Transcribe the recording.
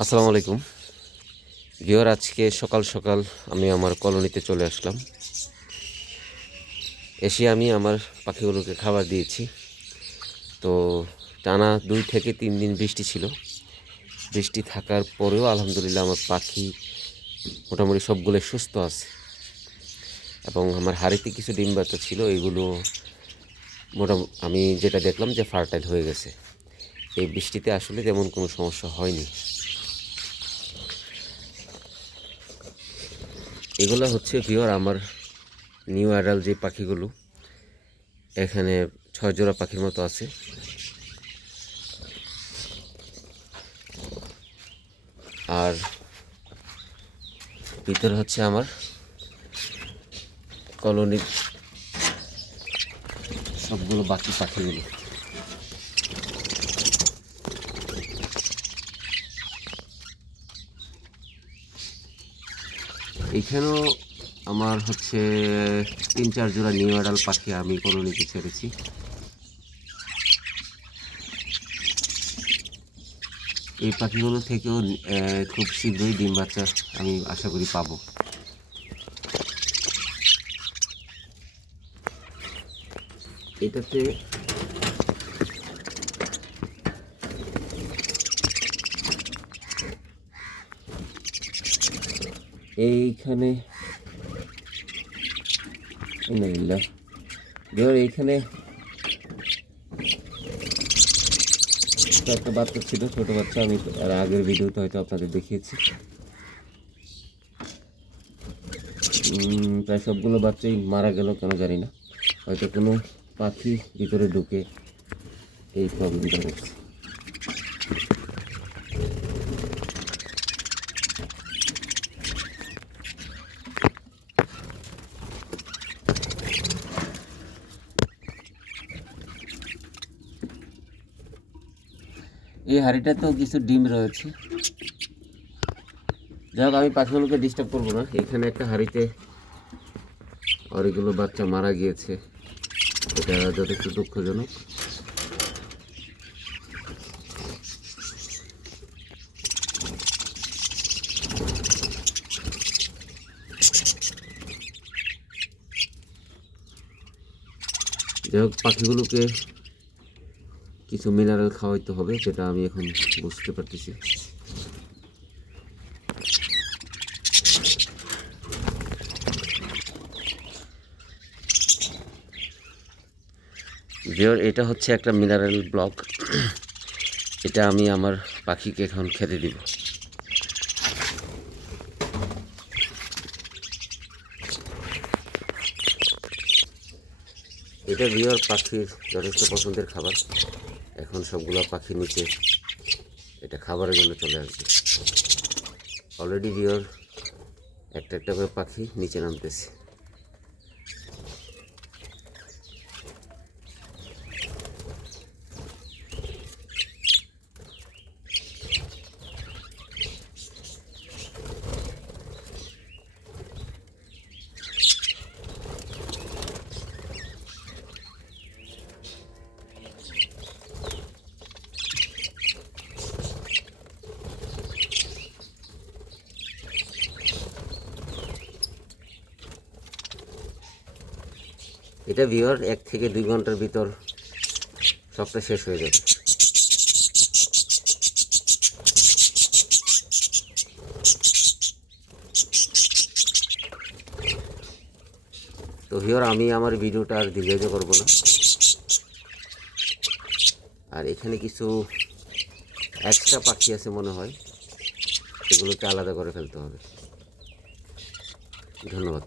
আসসালামু আলাইকুম। ভিওর আজকে সকাল সকাল আমি আমার কলোনিতে চলে আসলাম। এসে আমি আমার পাখিগুলোকে খাবার দিয়েছি। তো টানা দুই থেকে তিন দিন বৃষ্টি ছিল। বৃষ্টি থাকার পরেও আলহামদুলিল্লাহ আমার পাখি মোটামুটি সবগুলো সুস্থ আছে। এবং আমার হাড়িতে কিছু ডিম ছিল, এগুলো মোটামুটি আমি যেটা দেখলাম যে ফার্টাইল হয়ে গেছে। এই বৃষ্টিতে আসলে তেমন কোনো সমস্যা হয়নি। এগুলো হচ্ছে পিওর আমার নিউ অ্যাডাল যে পাখিগুলো। এখানে ছয় জোড়া পাখির মতো আছে। আর ভিতরে হচ্ছে আমার কলোনির সবগুলো বাকি পাখিগুলো। এইখানেও আমার হচ্ছে তিন, চার জোড়া নিউ অ্যাডাল পাখি আমি কোনো নিতে ছেড়েছি। এই পাখিগুলো থেকেও খুব শীঘ্রই ডিম বাচ্চা আমি আশা করি পাবো। এটাতে এইখানে ধর এইখানে একটা বাচ্চা ছিল, ছোট বাচ্চা, আমি আগের ভিডিওতে হয়তো আপনাদের দেখিয়েছি। প্রায় সবগুলো বাচ্চাই মারা গেল, কেন জানি না। হয়তো কোনো পাখি ভিতরে ঢুকে এই প্রবলেমটা হচ্ছে। এই হাঁড়িটাতেও কিছু ডিম রয়েছে। যাই হোক আমি পাখিগুলোকে ডিস্টার্ব করব না। এখানে একটা হাঁড়িতে অনেকগুলো বাচ্চা মারা গিয়েছে। এটা যথেষ্ট দুঃখজনক। যাই হোক, পাখিগুলোকে কিছু মিনারেল খাওয়াইতে হবে, যেটা আমি এখন বুঝতে পারতেছি। ভিওর এটা হচ্ছে একটা মিনারেল ব্লক এটা আমি আমার পাখিকে এখন খেতে দিব। এটা ভিওর পাখির যথেষ্ট পছন্দের খাবার। এখন সবগুলো পাখি নিচে এটা খাবারের জন্য চলে আসবে। অলরেডি বিয়র একটা একটা করে পাখি নিচে নামতেছে। এটা ভিওর এক থেকে দুই ঘণ্টার ভিতর সবটা শেষ হয়ে যাবে। তো ভিওর আমি আমার ভিডিওটা আর দীর্ঘায়িত করব না। আর এখানে কিছু এক্সট্রা পাখি আছে মনে হয়, সেগুলোকে আলাদা করে ফেলতে হবে। ধন্যবাদ।